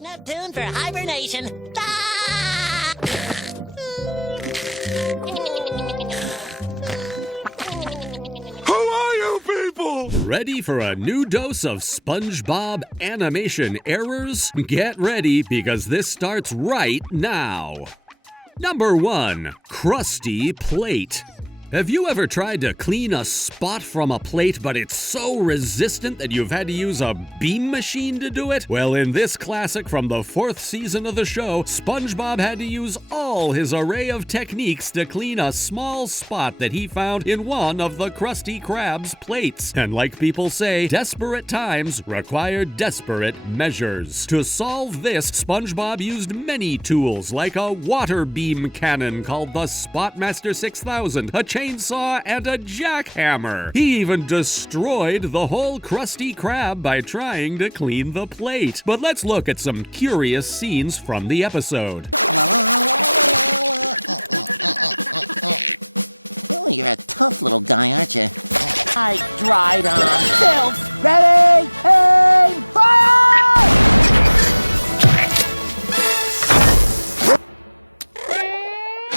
Neptune for hibernation. Ah! Who are you people? Ready for a new dose of SpongeBob animation errors? Get ready because this starts right now. Number 1. Crusty Plate. Have you ever tried to clean a spot from a plate, but it's so resistant that you've had to use a beam machine to do it? Well, in this classic from the 4th season of the show, SpongeBob had to use all his array of techniques to clean a small spot that he found in one of the Krusty Krab's plates. And like people say, desperate times require desperate measures. To solve this, SpongeBob used many tools, like a water beam cannon called the Spotmaster 6000, a chainsaw, and a jackhammer. He even destroyed the whole Krusty Krab by trying to clean the plate. But let's look at some curious scenes from the episode. Oh, you're a tough little guy, aren't you? I dried on filth. Ready, aim, fire!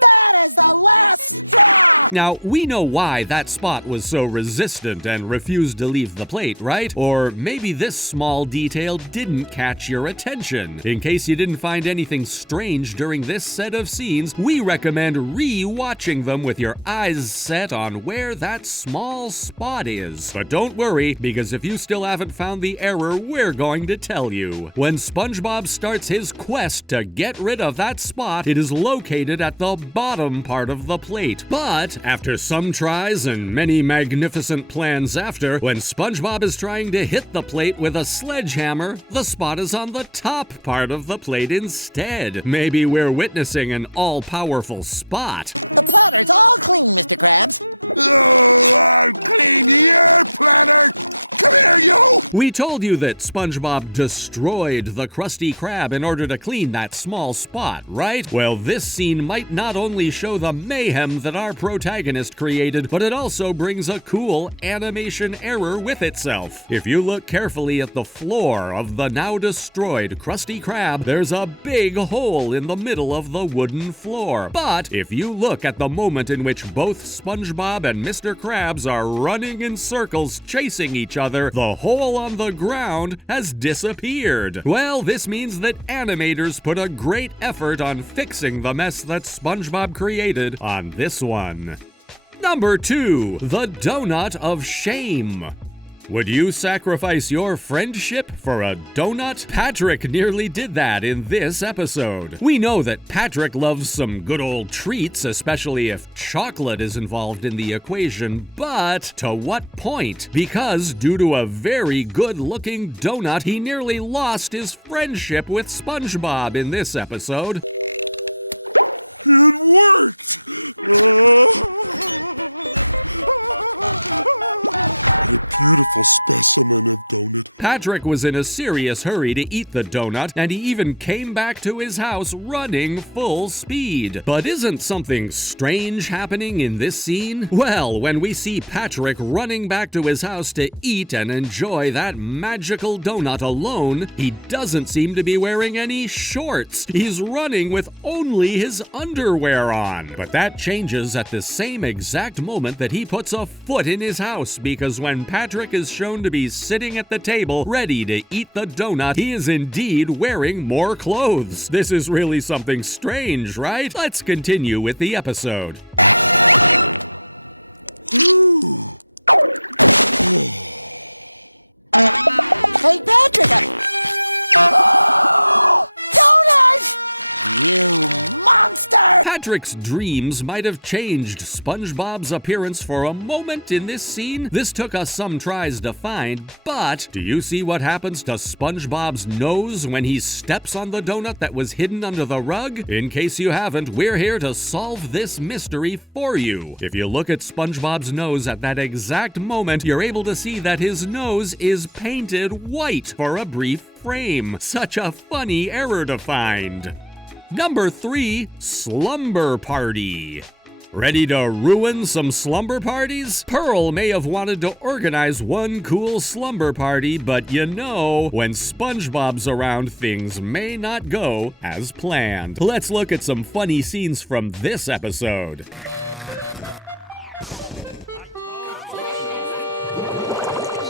That is the last straw! Now, we know why that spot was so resistant and refused to leave the plate, right? Or maybe this small detail didn't catch your attention. In case you didn't find anything strange during this set of scenes, we recommend re-watching them with your eyes set on where that small spot is. But don't worry, because if you still haven't found the error, we're going to tell you. When SpongeBob starts his quest to get rid of that spot, it is located at the bottom part of the plate. But after some tries and many magnificent plans after, when SpongeBob is trying to hit the plate with a sledgehammer, the spot is on the top part of the plate instead. Maybe we're witnessing an all-powerful spot. The platter's all clean, Mr. Krabs. Oh, I'll clean your platter! Come here, you! We told you that SpongeBob destroyed the Krusty Krab in order to clean that small spot, right? Well, this scene might not only show the mayhem that our protagonist created, but it also brings a cool animation error with itself. If you look carefully at the floor of the now destroyed Krusty Krab, there's a big hole in the middle of the wooden floor. But if you look at the moment in which both SpongeBob and Mr. Krabs are running in circles chasing each other, the hole on the ground has disappeared. Well, this means that animators put a great effort on fixing the mess that SpongeBob created on this one. Number 2. The Donut of Shame. Would you sacrifice your friendship for a donut? Patrick nearly did that in this episode. We know that Patrick loves some good old treats, especially if chocolate is involved in the equation, but to what point? Because due to a very good-looking donut, he nearly lost his friendship with SpongeBob in this episode. It worked! A beautiful specimen of donut. Patrick was in a serious hurry to eat the donut, and he even came back to his house running full speed. But isn't something strange happening in this scene? Well, when we see Patrick running back to his house to eat and enjoy that magical donut alone, he doesn't seem to be wearing any shorts. He's running with only his underwear on. But that changes at the same exact moment that he puts a foot in his house, because when Patrick is shown to be sitting at the table ready to eat the donut, he is indeed wearing more clothes. This is really something strange, right? Let's continue with the episode. Hey, Patrick! Oh, donuts! You monster! Patrick's dreams might have changed SpongeBob's appearance for a moment in this scene. This took us some tries to find, but do you see what happens to SpongeBob's nose when he steps on the donut that was hidden under the rug? In case you haven't, we're here to solve this mystery for you. If you look at SpongeBob's nose at that exact moment, you're able to see that his nose is painted white for a brief frame. Such a funny error to find. Number 3, Slumber Party. Ready to ruin some slumber parties? Pearl may have wanted to organize one cool slumber party, but you know, when SpongeBob's around, things may not go as planned. Let's look at some funny scenes from this episode.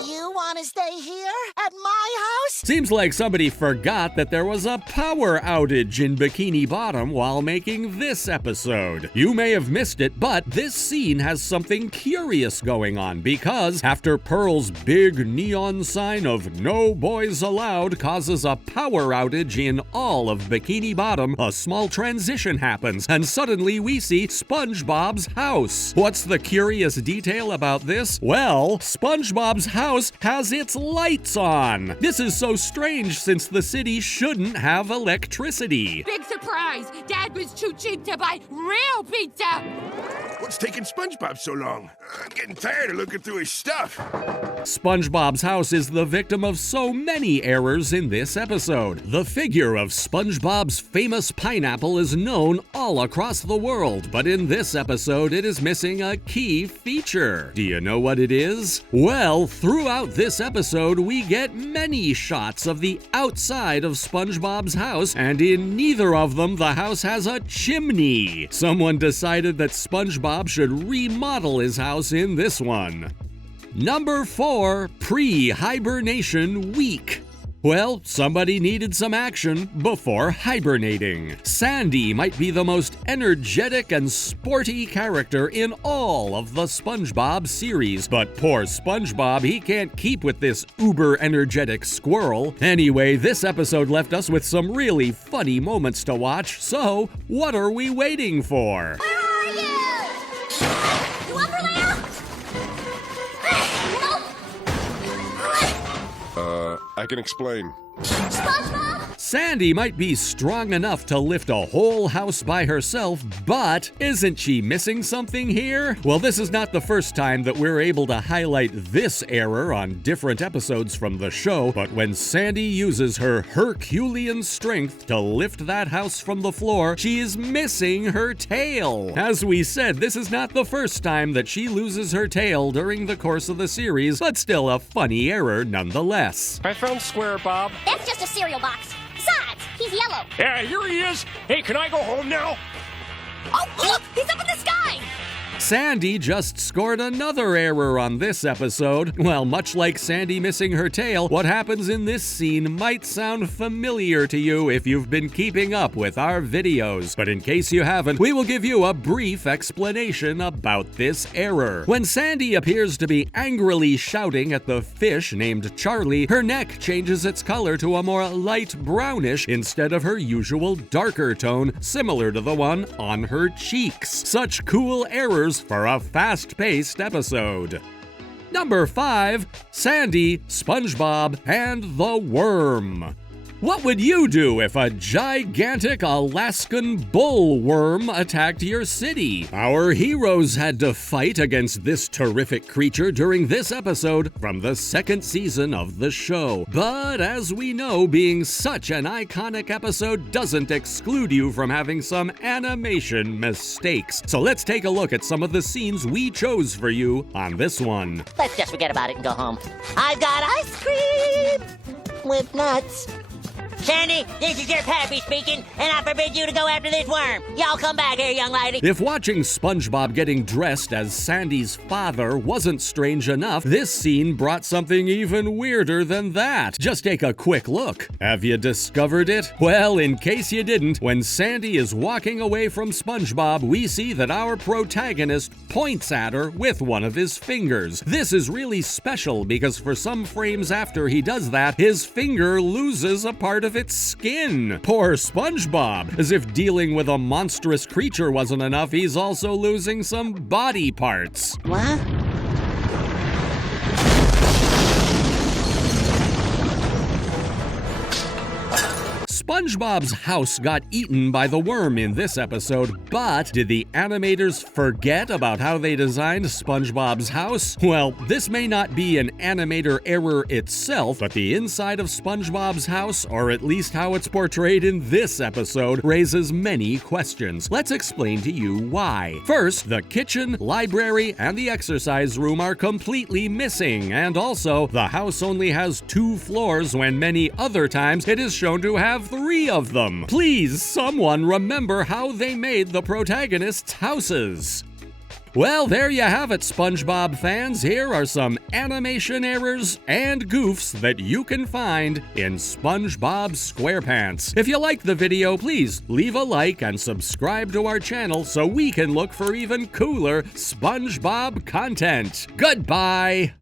You want to stay here at my house? Seems like somebody forgot that there was a power outage in Bikini Bottom while making this episode. You may have missed it, but this scene has something curious going on because after Pearl's big neon sign of "No Boys Allowed" causes a power outage in all of Bikini Bottom, a small transition happens and suddenly we see SpongeBob's house. What's the curious detail about this? Well, SpongeBob's house has its lights on. This is so strange since the city shouldn't have electricity. Big surprise! Dad was too cheap to buy real pizza! What's taking SpongeBob so long? I'm getting tired of looking through his stuff. SpongeBob's house is the victim of so many errors in this episode. The figure of SpongeBob's famous pineapple is known all across the world, but in this episode it is missing a key feature. Do you know what it is? Well, throughout this episode we get many shots of the outside of SpongeBob's house, and in neither of them the house has a chimney. Someone decided that SpongeBob should remodel his house in this one. Number 4, Pre-Hibernation Week. Well, somebody needed some action before hibernating. Sandy might be the most energetic and sporty character in all of the SpongeBob series, but poor SpongeBob, he can't keep with this uber-energetic squirrel. Anyway, this episode left us with some really funny moments to watch, so what are we waiting for? Where are you? You up there? I can explain. SpongeBob? Sandy might be strong enough to lift a whole house by herself, but isn't she missing something here? Well, this is not the first time that we're able to highlight this error on different episodes from the show, but when Sandy uses her Herculean strength to lift that house from the floor, she is missing her tail. As we said, this is not the first time that she loses her tail during the course of the series, but still a funny error nonetheless. I found SquareBob. That's just a cereal box. Besides, he's yellow. Yeah, here he is. Hey, can I go home now? Oh, look! He's up in the sky! Sandy just scored another error on this episode. Well, much like Sandy missing her tail, what happens in this scene might sound familiar to you if you've been keeping up with our videos. But in case you haven't, we will give you a brief explanation about this error. When Sandy appears to be angrily shouting at the fish named Charlie, her neck changes its color to a more light brownish instead of her usual darker tone, similar to the one on her cheeks. Such cool errors for a fast-paced episode. Number 5, Sandy, SpongeBob, and the Worm. What would you do if a gigantic Alaskan bullworm attacked your city? Our heroes had to fight against this terrific creature during this episode from the second season of the show. But as we know, being such an iconic episode doesn't exclude you from having some animation mistakes. So let's take a look at some of the scenes we chose for you on this one. Let's just forget about it and go home. I've got ice cream with nuts. Sandy, this is your pappy speaking, and I forbid you to go after this worm. Y'all come back here, young lady. If watching SpongeBob getting dressed as Sandy's father wasn't strange enough, this scene brought something even weirder than that. Just take a quick look. Have you discovered it? Well, in case you didn't, when Sandy is walking away from SpongeBob, we see that our protagonist points at her with one of his fingers. This is really special because for some frames after he does that, his finger loses a part of its skin. Poor SpongeBob. As if dealing with a monstrous creature wasn't enough, he's also losing some body parts. What? SpongeBob's house got eaten by the worm in this episode, but did the animators forget about how they designed SpongeBob's house? Well, this may not be an animator error itself, but the inside of SpongeBob's house, or at least how it's portrayed in this episode, raises many questions. Let's explain to you why. First, the kitchen, library, and the exercise room are completely missing, and also, the house only has 2 floors when many other times it is shown to have 3 of them. Please, someone remember how they made the protagonists' houses. Well, there you have it, SpongeBob fans. Here are some animation errors and goofs that you can find in SpongeBob SquarePants. If you liked the video, please leave a like and subscribe to our channel so we can look for even cooler SpongeBob content. Goodbye!